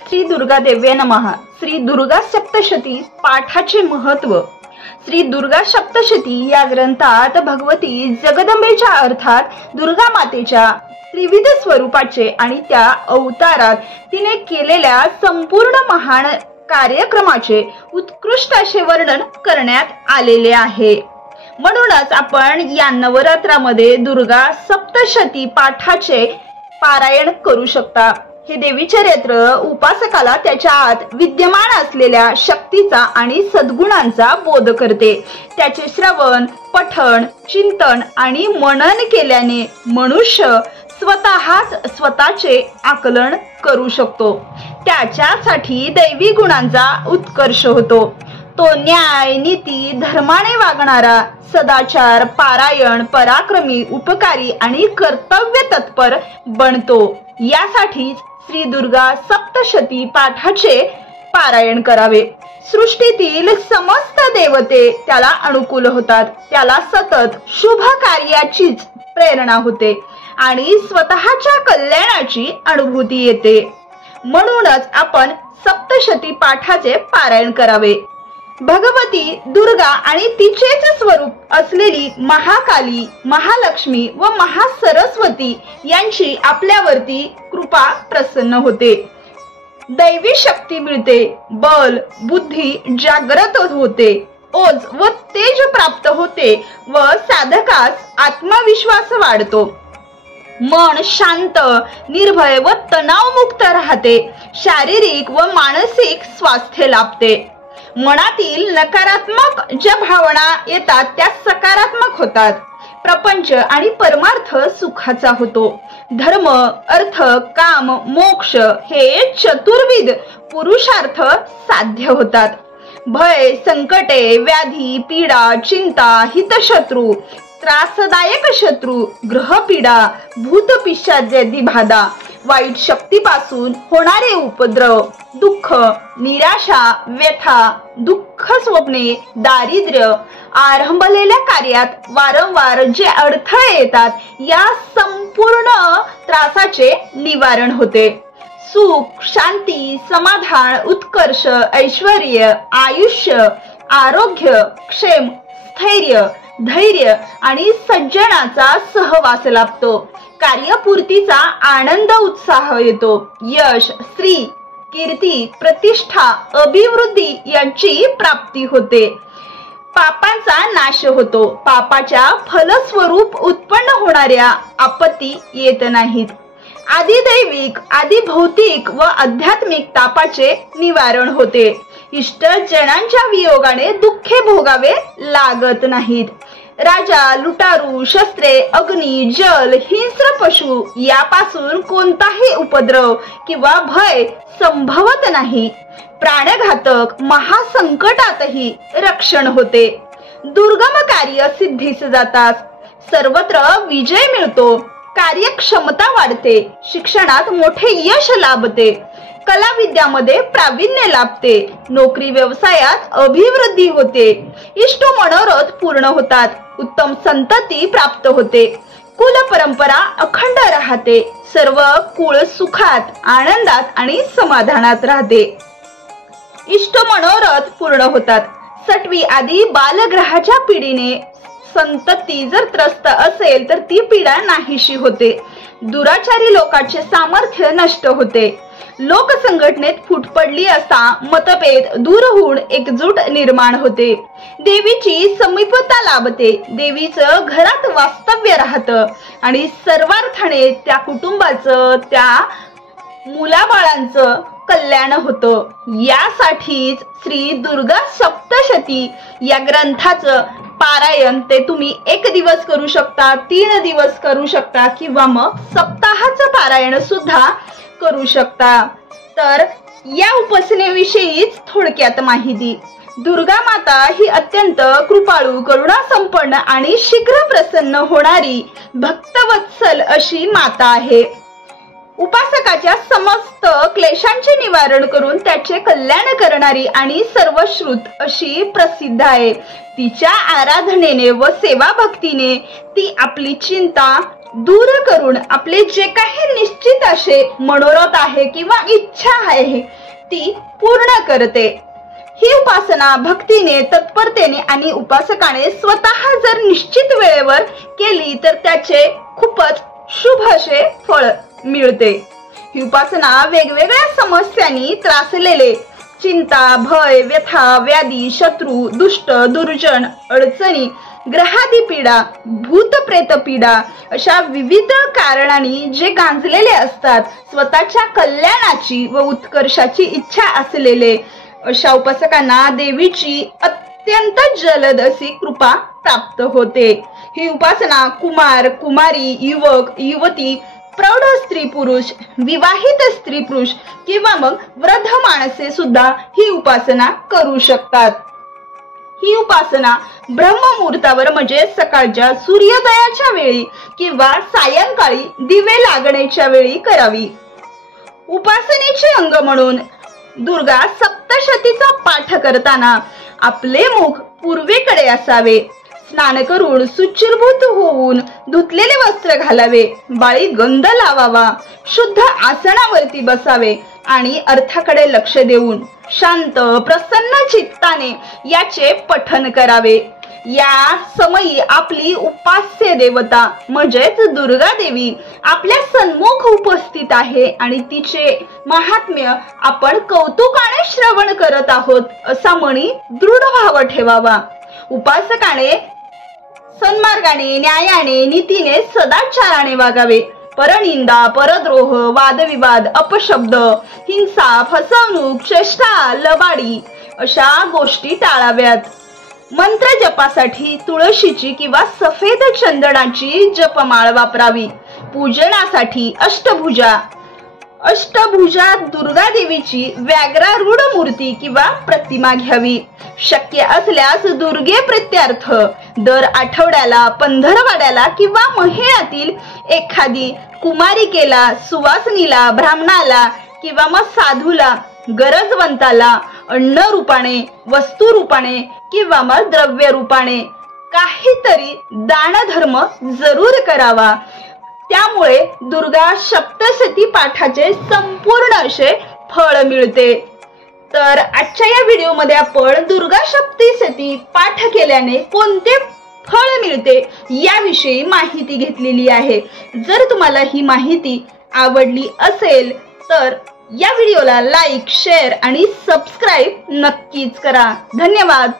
श्री दुर्गा देव्ये नमः। श्री दुर्गा सप्तशती पाठाचे महत्व। श्री दुर्गा सप्तशती या ग्रंथात भगवती जगदंबेच्या अर्थात दुर्गा मातेच्या त्रिविध स्वरूपाचे आणि त्या अवतारात तिने केलेल्या संपूर्ण महान कार्यक्रमाचे उत्कृष्ट असे वर्णन करण्यात आलेले आहे। म्हणूनच आपण या नवरात्रामध्ये दुर्गा सप्तशती पाठाचे पारायण करू शकता। हे देवी चरित्र उपासकाला त्याच्या आत विद्यमान असलेल्या शक्तीचा आणि सद्गुणांचा बोध करते। त्याचे श्रवण, पठण, चिंतन आणि मनन केल्याने मनुष्य स्वतःच स्वतःचे आकलन करू शकतो। त्याच्यासाठी दैवी गुणांचा उत्कर्ष होतो। तो न्याय, नीती, धर्माने वागणारा, सदाचार, पारायण, पराक्रमी, उपकारी आणि कर्तव्य तत्पर बनतो। यासाठीच श्री दुर्गा सप्तशती पाठाचे पारायण करावे। सृष्टीतील समस्त देवते त्याला अनुकूल होतात। त्याला सतत शुभ कार्याचीच प्रेरणा होते आणि स्वतःच्या कल्याणाची अनुभूती येते। म्हणूनच आपण सप्तशती पाठाचे पारायण करावे। भगवती दुर्गा आणि तिचेच स्वरूप असलेली महाकाली, महालक्ष्मी व महासरस्वती यांची आपल्यावरती कृपा प्रसन्न होते। दैवी शक्ती मिळते, बल, बुद्धी जागृत होते, ओज व तेज प्राप्त होते व साधकास आत्मविश्वास वाढतो। मन शांत, निर्भय व तणावमुक्त राहते। शारीरिक व मानसिक स्वास्थ्य लाभते। मनातील नकारात्मक ज्या भावना येतात त्या सकारात्मक होतात। प्रपंच आणि परमार्थ सुखाचा होतो। धर्म, अर्थ, काम, मोक्ष हे चतुर्विध पुरुषार्थ साध्य होतात। भय, संकटे, व्याधी, पीडा, चिंता, हितशत्रू, त्रासदायक शत्रू, ग्रहपीडा, भूतपिशाचादी बाधा, वाईट शक्तीपासून होणारे उपद्रव, दुःख, निराशा, व्यथा, दुःख स्वप्ने, दारिद्र्य, आरंभलेल्या कार्यात वारंवार जे अडथळे येतात या संपूर्ण त्रासाचे निवारण होते। सुख, शांती, समाधान, उत्कर्ष, ऐश्वर्य, आयुष्य, आरोग्य, क्षेम, स्थैर्य, धैर्य आणि सज्जनाचा सहवास लाभतो। कार्यपूर्तीचा आनंद उत्साह येतो। यश, श्री, कीर्ती, प्रतिष्ठा, अभिवृद्धी यांची प्राप्ती होते। पापांचा नाश होतो। पापाच्या फलस्वरूप उत्पन्न होणाऱ्या आपत्ती येत नाहीत। आदिदैविक, आदिभौतिक व आध्यात्मिक तापाचे निवारण होते। इष्टजनांच्या वियोगाने दुःखे भोगावे लागत नाहीत। राजा, लुटारू, शस्त्रे, अग्नी, जल, हिंस्र पशु यापासून कोणताही उपद्रव किंवा भय संभवत नाही। प्राणघातक महासंकटातही रक्षण होते। दुर्गम कार्य सिद्धीस जातात। सर्वत्र विजय मिळतो। कार्यक्षमता वाढते। शिक्षणात मोठे यश लाभते। कला विद्यामध्ये प्रावीण्य लाभते। नोकरी व्यवसायात अभिवृद्धी होते। इष्ट मनोरथ पूर्ण होतात। उत्तम संतती प्राप्त होते। कुल परंपरा अखंड राहते। सर्व कुळ सुखात, आनंदात आणि समाधानात राहते। इष्ट मनोरथ पूर्ण होतात। सटवी आदी बालग्रहाच्या पिढीने संतती जर त्रस्त असेल तर ती पीडा नाहीशी होते। दुराचारी लोकांचे सामर्थ्य नष्ट होते। लोकसंघटनेत फूट पडली असता मतभेद दूर होऊन एकजूट निर्माण होते। देवीची समीपता लाभते। देवीचं घरात वास्तव्य राहतं आणि सर्वार्थाने त्या कुटुंबाचं, त्या मुलाबाळांचं कल्याण होतं। यासाठीच श्री दुर्गा सप्तशती या ग्रंथाचं पारायण ते तुम्ही 1 दिवस करू शकता, 3 दिवस करू शकता किंवा मग सप्ताहाचं पारायण सुद्धा करू शकता। तर या उपासनेविषयीच थोडक्यात माहिती। दुर्गा माता ही अत्यंत कृपाळू, करुणा संपन्न आणि शीघ्र प्रसन्न होणारी भक्तवत्सल अशी माता आहे। उपासकाच्या समस्त क्लेशांचे निवारण करून त्याचे कल्याण करणारी आणि सर्वश्रुत अशी प्रसिद्ध आहे। तिच्या आराधनेने व सेवा भक्तीने ती आपली चिंता, दूर करून आपले जे काही निश्चित असे मनोरथ आहे किंवा इच्छा आहे ती पूर्ण करते। ही उपासना भक्तीने, तत्परतेने आणि उपासकाने स्वतः जर निश्चित वेळेवर केली तर त्याचे खूपच शुभ असे फळ मिळते। ही उपासना वेगवेगळ्या समस्यांनी त्रासलेले, चिंता, भय, व्यथा, व्याधी, शत्रू, दुष्ट, दुर्जन, अडचणी, ग्रहादी पीडा, भूत प्रेत पीडा अशा विविध कारणांनी जे गांजलेले असतात, स्वतःच्या कल्याणाची व उत्कर्षाची इच्छा असलेले अशा उपासकांना देवीची अत्यंत जलद अशी कृपा प्राप्त होते। ही उपासना कुमार, कुमारी, युवक, युवती, प्रौढ स्त्री पुरुष, विवाहित स्त्री पुरुष किंवा मग वृद्ध माणसे सुद्धा ही उपासना करू शकतात। ही उपासना ब्रह्ममुहूर्तावर म्हणजे सकाळच्या सूर्योदयाच्या वेळी किंवा सायंकाळी दिवे लागण्याच्या वेळी करावी। उपासनेचे अंग म्हणून दुर्गा सप्तशतीचा पाठ करताना आपले मुख पूर्वेकडे असावे, स्नान करून शुचिर्भूत होऊन धुतलेले वस्त्र घालावे, बाळी गंध लावावा, शुद्ध आसनावरती बसावे आणि अर्थाकडे लक्ष देऊन शांत प्रसन्न चित्ताने याचे पठन करावे। या समयी आपली उपास्य देवता म्हणजेच दुर्गा देवी आपल्या सन्मुख उपस्थित आहे आणि तिचे महात्म्य आपण कौतुकाने श्रवण करत आहोत असा मनी दृढ भाव ठेवावा। उपासकाने सन्मार्गाने, न्यायाने, नीतीने, सदाचाराने वागावे। परनिंदा, परद्रोह, वादविवाद, अपशब्द, हिंसा, फसवणूक, चेष्टा, लबाडी अशा गोष्टी टाळाव्यात। मंत्र जपासाठी तुळशीची किंवा सफेद चंदनाची जपमाळ वापरावी। पूजनासाठी अष्टभुजा दुर्गा देवीची व्याघ्रारूढ मूर्ती किंवा प्रतिमा घ्यावी। शक्य असल्यास दुर्गे प्रीत्यर्थ दर आठवड्याला पंधरवाड्याला किंवा महिन्यातील एखादी कुमारिकेला, सुवासिनीला, ब्राह्मणाला किंवा मग साधूला, गरजवंताला अन्न रूपाने, वस्तू रूपाने किंवा मग द्रव्य रूपाने काहीतरी दानधर्म जरूर करावा। त्यामुळे दुर्गा सप्तशती पाठाचे संपूर्ण असे फळ मिळते। तर आजच्या या व्हिडिओमध्ये आपण दुर्गा सप्तशती पाठ केल्याने कोणते फळ मिळते याविषयी माहिती घेतलेली आहे। जर तुम्हाला ही माहिती आवडली असेल तर या व्हिडिओला लाईक, शेअर आणि सबस्क्राईब नक्कीच करा। धन्यवाद।